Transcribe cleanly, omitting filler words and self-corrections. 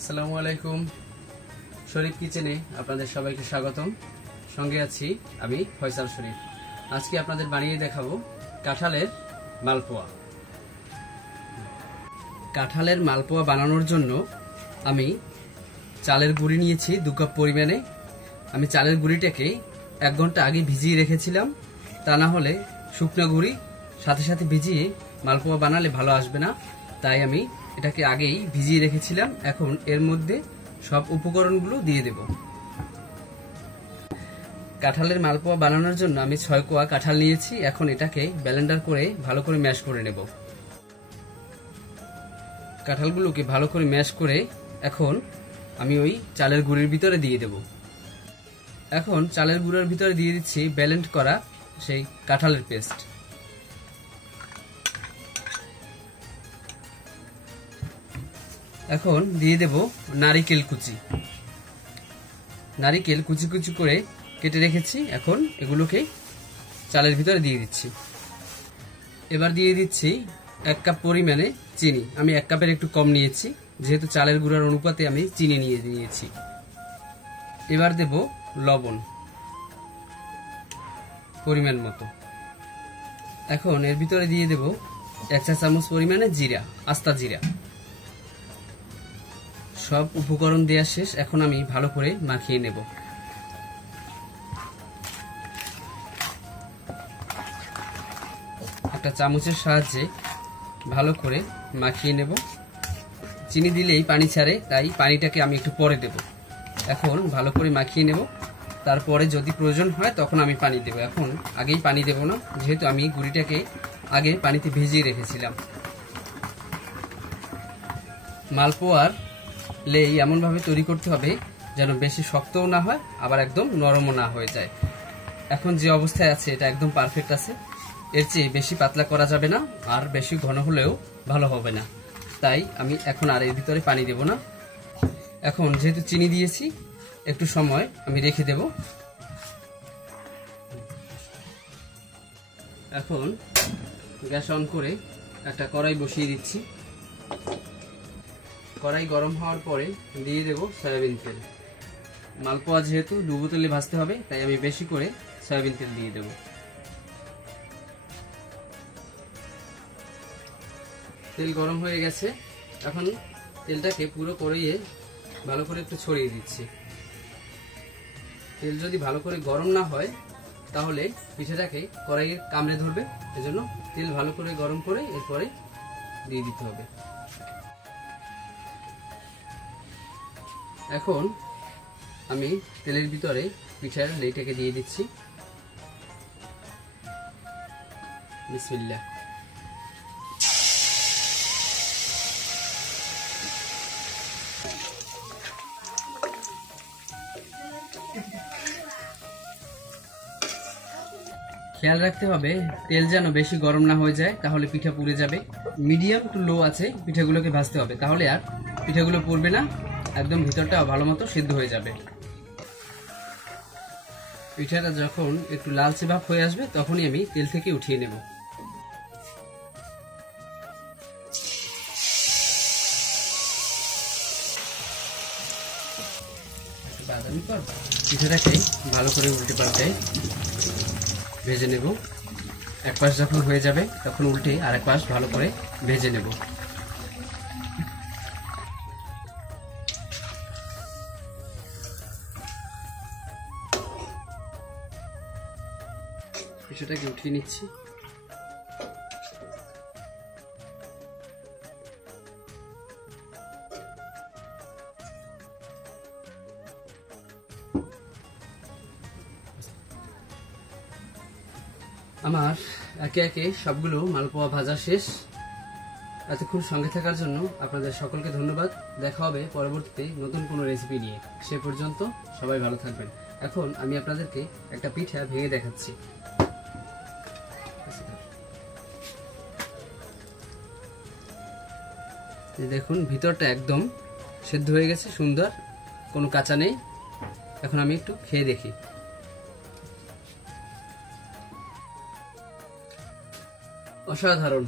আসসালামু আলাইকুম। শরীফ কিচেনে আপনাদের সবাইকে স্বাগতম। সঙ্গে আছি আমি ফয়সাল শরীফ। আজকে আপনাদের বানিয়ে দেখাবো কাঁঠালের মালপোয়া। কাঁঠালের মালপোয়া বানানোর জন্য আমি চালের গুঁড়ি নিয়েছি 2 কাপ পরিমাণে। আমি চালের গুঁড়িটাকে 1 ঘন্টা আগে ভিজিয়ে রেখেছিলাম, তা না হলে শুকনো গুঁড়ি সাথে সাথে ভিজিয়ে মালপোয়া বানালে ভালো আসবে না, তাই আমি এটাকে আগেই ভিজিয়ে রেখেছিলাম। এখন এর মধ্যে সব উপকরণগুলো দিয়ে দেব। কাঁঠালের মালপোয়া বানানোর জন্য আমি 6 কোয়া কাঁঠাল নিয়েছি। এখন এটাকে ব্লেন্ডার করে ভালো করে ম্যাশ করে নেব। কাঁঠালগুলোকে ভালো করে ম্যাশ করে এখন আমি ওই চালের গুঁড়ির ভিতরে দিয়ে দেব। এখন চালের গুঁড়োর ভিতরে দিয়ে দিচ্ছি ব্লেন্ড করা সেই কাঁঠালের পেস্ট। এখন দিয়ে দেব নারিকেল কুচি। নারিকেল কুচি কুচি করে কেটে রেখেছি। এখন এগুলোকে চালের ভিতরে দিয়ে দিচ্ছি। এবার দিয়ে দিচ্ছি 1 কাপ পরিমাণে চিনি। আমি 1 কাপের একটু কম নিয়েছি, যেহেতু চালের গুঁড়ার অনুপাতে আমি চিনি নিয়ে দিয়েছি। এবার দেব লবণ পরিমাণ মতো। এখন এর ভিতরে দিয়ে দেব 1 চা চামচ পরিমাণে জিরা, আস্তা জিরা। সব উপকরণ দেওয়া শেষ। এখন আমি ভালো করে মাখিয়ে নেব। একটা চামচের সাহায্যে ভালো করে মাখিয়ে নেব। চিনি দিলেই পানি ছাড়ে, তাই পানিটাকে আমি একটু পরে দেব। এখন ভালো করে মাখিয়ে নেব। তারপরে যদি প্রয়োজন হয় তখন আমি পানি দেব। এখন আগেই পানি দেব না, যেহেতু আমি গুঁড়িটাকে আগে পানিতে ভিজিয়ে রেখেছিলাম। মালপোয়ার লেই এমনভাবে তৈরি করতে হবে যেন বেশি শক্তও না হয়, আবার একদম নরমও না হয়ে যায়। এখন যে অবস্থায় আছে এটা একদম পারফেক্ট আছে। এর চেয়ে বেশি পাতলা করা যাবে না, আর বেশি ঘন হলেও ভালো হবে না, তাই আমি এখন আর এর ভিতরে পানি দেব না। এখন যেহেতু চিনি দিয়েছি, একটু সময় আমি রেখে দেব। এখন গ্যাস অন করে একটা কড়াই বসিয়ে দিচ্ছি। কড়াই গরম হওয়ার পরে দিয়ে দেব সয়াবিন তেল। মালপোয়া যেহেতু ডুবো তেলে ভাজতে হবে, তাই আমি বেশি করে সয়াবিন তেল দিয়ে দেব। তেল গরম হয়ে গেছে। এখন তেলটাকে পুরো কড়াইয়ে ভালো করে একটু ছড়িয়ে দিচ্ছি। তেল যদি ভালো করে গরম না হয় তাহলে পিঠাটাকে কড়াইয়ে কামড়ে ধরবে, এজন্য তেল ভালো করে গরম করে এরপরে দিয়ে দিতে হবে। এখন আমি তেলের ভিতরে পিঠার লেইটাকে দিয়ে দিচ্ছি। বিসমিল্লাহ। খেয়াল রাখতে হবে তেল যেন বেশি গরম না হয়ে যায়, তাহলে পিঠা পুড়ে যাবে। মিডিয়াম টু লো আছে পিঠাগুলোকে ভাজতে হবে, তাহলে আর পিঠাগুলো পুড়বে না, একদম ভিতরটা ভালো মতো সিদ্ধ হয়ে যাবে। পিঠাটা যখন একটু লালচে ভাব হয়ে আসবে তখনই আমি তেল থেকে উঠিয়ে নেব। পিঠাটাকে ভালো করে উল্টে পাল্টে ভেজে নেব। এক পাশ যখন হয়ে যাবে তখন উল্টে আরেক পাশ ভালো করে ভেজে নেব। পিঠাটাকে উঠিয়ে নিচ্ছি। আমার একে একে সবগুলো মালপোয়া ভাজা শেষ। এতক্ষণ সঙ্গে থাকার জন্য আপনাদের সকলকে ধন্যবাদ। দেখা হবে পরবর্তীতে নতুন কোনো রেসিপি নিয়ে। সে পর্যন্ত সবাই ভালো থাকবেন। এখন আমি আপনাদেরকে একটা পিঠা ভেঙে দেখাচ্ছি। দেখুন ভিতরটা একদম সেদ্ধ হয়ে গেছে, সুন্দর, কোনো কাঁচা নেই। এখন আমি একটু খেয়ে দেখি। অসাধারণ।